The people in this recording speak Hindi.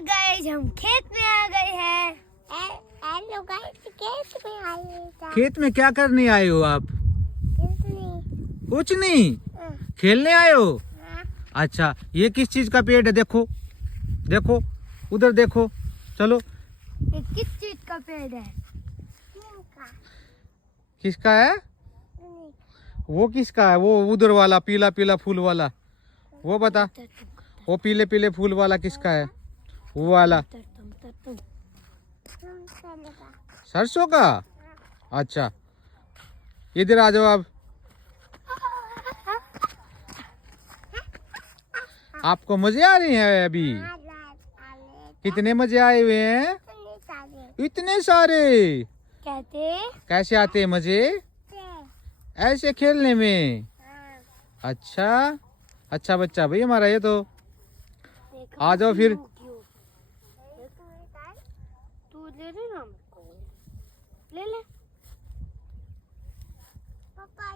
गाइस हम खेत में आ गए हैं। हेलो गाइस, खेत में आए हैं। खेत में क्या करने आए हो आप? कुछ नहीं, हाँ। खेलने आए हो? अच्छा, ये किस चीज का पेड़ है? देखो देखो, उधर देखो, चलो। ये किस चीज का पेड़ है? किसका है वो? किसका है वो? उधर वाला पीला पीला फूल वाला, वो बता। वो पीले पीले फूल वाला किसका है? वो वाला सरसों का? अच्छा, इधर आ जाओ आप। आपको मजे आ रहे हैं अभी? कितने मजे आए हुए हैं? इतने सारे। कहते कैसे आते हैं मजे? ऐसे खेलने में। अच्छा, अच्छा बच्चा भाई हमारा ये तो। आ जाओ फिर। तू ले ले ना, ले ले। पापा,